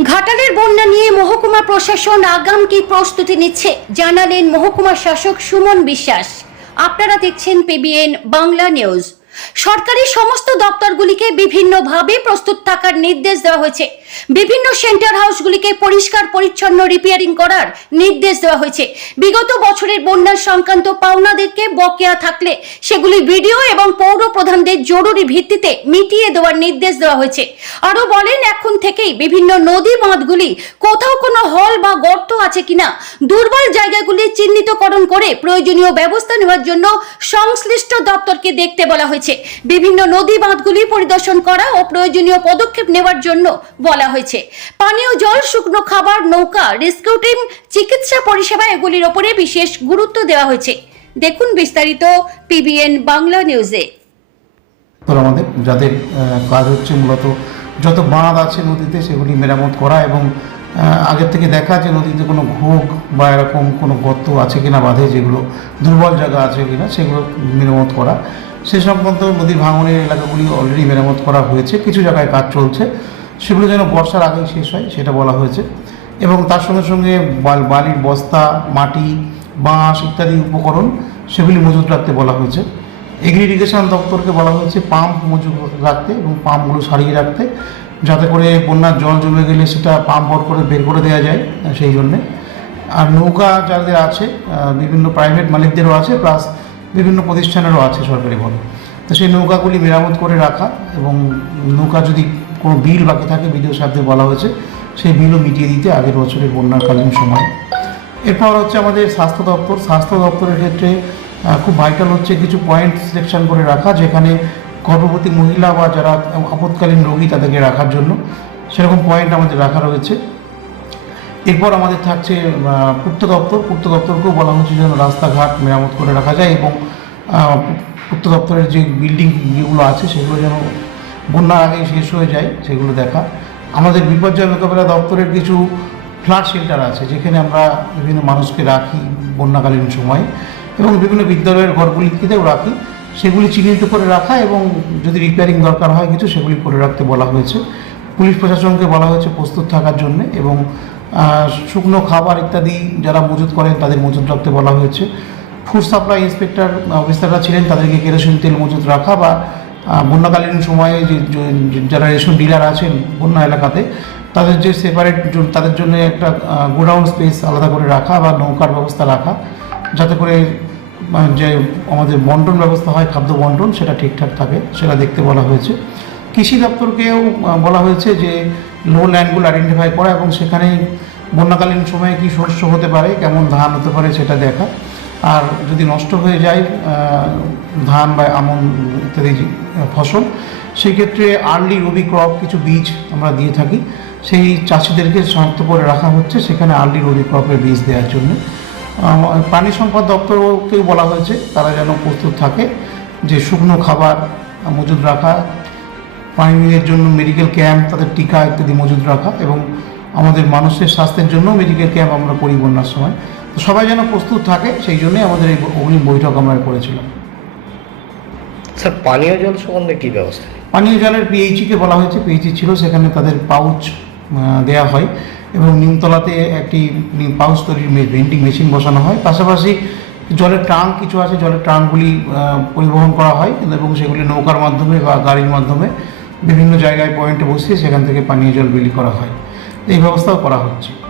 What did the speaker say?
ঘাটালের বন্যা নিয়ে মহকুমা প্রশাসন আগাম কি প্রস্তুতি নিচ্ছে? জানালেন মহকুমা শাসক সুমন বিশ্বাস। আপনারা দেখছেন পিবিএন বাংলা নিউজ সরকারি সমস্ত দপ্তরগুলিকে বিভিন্নভাবে প্রস্তুত থাকার নির্দেশ দেওয়া হয়েছে। বিভিন্ন সেন্টার হাউসগুলিকে পরিষ্কার, পরিচ্ছন্ন রিপেয়ারিং করার নির্দেশ দেওয়া হয়েছে। বিগত বছরের বন্যার সংক্রান্ত পাওনাদেরকে বকেয়া থাকলে সেগুলি ভিডিও এবং পৌর প্রধানদের জরুরি ভিত্তিতে মিটিয়ে দেওয়ার নির্দেশ দেওয়া হয়েছে। আরও বলেন, এখন থেকেই বিভিন্ন নদী বাঁধগুলি কোথাও কোনো হল বা গর্ত আছে কিনা, দুর্বল জায়গাগুলি চিহ্নিতকরণ করে প্রয়োজনীয় ব্যবস্থা নেওয়ার জন্য সংশ্লিষ্ট দপ্তরকে দেখতে বলা হয়েছে। বিভিন্ন নদী বাঁধগুলি পরিদর্শন করা ও প্রয়োজনীয় পদক্ষেপ নেওয়ার জন্য বলা হয়েছে। পানীয় জল, শুকনো খাবার, নৌকা, রেস্কিউ টিম, চিকিৎসা পরিষেবা এগুলির ওপরে বিশেষ গুরুত্ব দেওয়া হয়েছে। দেখুন বিস্তারিত পিবিএন বাংলা নিউজে। আমাদের, যাদের কাজ হচ্ছে মূলত যত বাঁধ আছে নদীতে সেগুলি মেরামত করা এবং আগের থেকে দেখা যে নদীতে কোনো ঘোগ বা এরকম কোনো গর্ত আছে কিনা বাঁধে যেগুলো দুর্বল জায়গা আছে কিনা সেগুলো মেরামত করা। সে সংক্রান্ত নদী ভাঙনের এলাকাগুলি অলরেডি মেরামত করা হয়েছে, কিছু জায়গায় কাজ চলছে। সেগুলো যেন বর্ষার আগেই শেষ হয়, সেটা বলা হয়েছে। এবং তার সঙ্গে সঙ্গে বাল- বালির বস্তা, মাটি, বাঁশ ইত্যাদি উপকরণ, সেগুলি মজুত রাখতে বলা হয়েছে। এগ্রি ইরিগেশন দপ্তরকে বলা হয়েছে পাম্প মজুত রাখতে এবং পাম্পগুলো সারিয়ে রাখতে, যাতে করে বন্যার জল জমে গেলে সেটা পাম্প বট করে বের করে দেওয়া যায়, সেই জন্যে। আর নৌকা যাদের আছে বিভিন্ন প্রাইভেট মালিকদেরও আছে প্লাস বিভিন্ন প্রতিষ্ঠানেরও আছে সরকারি সরকারিভাবে তো সেই নৌকাগুলি মেরামত করে রাখা এবং নৌকা যদি কোনো বিল বাকি থাকে বিডিও সাহেবদের বলা হয়েছে, সেই বিলও মিটিয়ে দিতে আগের বছরের বন্যাকালীন সময়। এরপর হচ্ছে আমাদের স্বাস্থ্য দপ্তর। স্বাস্থ্য দপ্তরের ক্ষেত্রে খুব ভাইটাল হচ্ছে কিছু পয়েন্ট সিলেকশন করে রাখা, যেখানে গর্ভবতী মহিলা বা যারা আপৎকালীন রোগী তাদেরকে রাখার জন্য সেরকম পয়েন্ট আমাদের রাখা রয়েছে। এরপর আমাদের থাকছে পূর্ত দপ্তর। পূর্ত দপ্তরকেও বলা হচ্ছে যেন রাস্তাঘাট মেরামত করে রাখা যায় এবং পূর্ত দপ্তরের যে বিল্ডিং যেগুলো আছে সেগুলো যেন বন্যার আগে শেষ হয়ে যায়, সেগুলো দেখা। আমাদের বিপর্যয় মোকাবেলা দপ্তরের কিছু ফ্লাড শেল্টার আছে, যেখানে আমরা বিভিন্ন মানুষকে রাখি বন্যাকালীন সময় এবং বিভিন্ন বিদ্যালয়ের ঘরগুলিতেও রাখি। সেগুলি চিহ্নিত করে রাখা এবং যদি রিপেয়ারিং দরকার হয় কিছু, সেগুলি করে রাখতে বলা হয়েছে। পুলিশ প্রশাসনকে বলা হয়েছে প্রস্তুত থাকার জন্য এবং শুকনো খাবার ইত্যাদি যারা মজুত করেন তাদের মজুত রাখতে বলা হয়েছে। ফুড সাপ্লাই ইন্সপেক্টর অফিসাররা ছিলেন, তাদেরকে কেরোসিন তেল মজুত রাখা বা বন্যাকালীন সময়ে যে যারা রেশন ডিলার আছেন বন্যা এলাকাতে, তাদের যে সেপারেট তাদের জন্য একটা গোডাউন স্পেস আলাদা করে রাখা বা নৌকার ব্যবস্থা রাখা, যাতে করে যে আমাদের বন্টন ব্যবস্থা হয়, খাদ্য বন্টন, সেটা ঠিকঠাক থাকে, সেটা দেখতে বলা হয়েছে। কৃষি দপ্তরকেও বলা হয়েছে যে লো ল্যান্ডগুলো আইডেন্টিফাই করা এবং সেখানে বন্যাকালীন সময়ে কি শস্য হতে পারে, কেমন ধান হতে পারে সেটা দেখা। আর যদি নষ্ট হয়ে যায় ধান বা আমন ইত্যাদি ফসল, সেক্ষেত্রে আর্লি রবি ক্রপ কিছু বীজ আমরা দিয়ে থাকি। সেই চাষিদেরকে শনাক্ত করে রাখা হচ্ছে সেখানে আর্লি রবি ক্রপের বীজ দেওয়ার জন্য। প্রাণী সম্পদ দপ্তরকেও বলা হয়েছে, তারা যেন প্রস্তুত থাকে যে শুকনো খাবার মজুদ রাখা প্রাণীদের জন্য মেডিকেল ক্যাম্প তাদের টিকা ইত্যাদি মজুদ রাখা এবং আমাদের মানুষের স্বাস্থ্যের জন্য মেডিকেল ক্যাম্প আমরা করি বন্যার সময়। তো সবাই যেন প্রস্তুত থাকে সেই জন্যই আমাদের এই অগ্রিম বৈঠক আমরা করেছিলাম। স্যার পানীয় জল সম্বন্ধে কী ব্যবস্থা? পানীয় জলের পিএইচিকে বলা হয়েছে। পিএইচি ছিল সেখানে তাদের পাউচ দেওয়া হয় এবং নিমতলাতে একটি পাউচ তৈরির ভেন্টিং মেশিন বসানো হয়। পাশাপাশি জলের ট্রাঙ্ক কিছু আছে। জলের ট্রাঙ্কগুলি পরিবহন করা হয় এবং সেগুলি নৌকার মাধ্যমে বা গাড়ির মাধ্যমে বিভিন্ন জায়গায় পয়েন্টে বসিয়ে সেখান থেকে পানীয় জল বিলি করা হয়। এই ব্যবস্থাও করা হচ্ছে।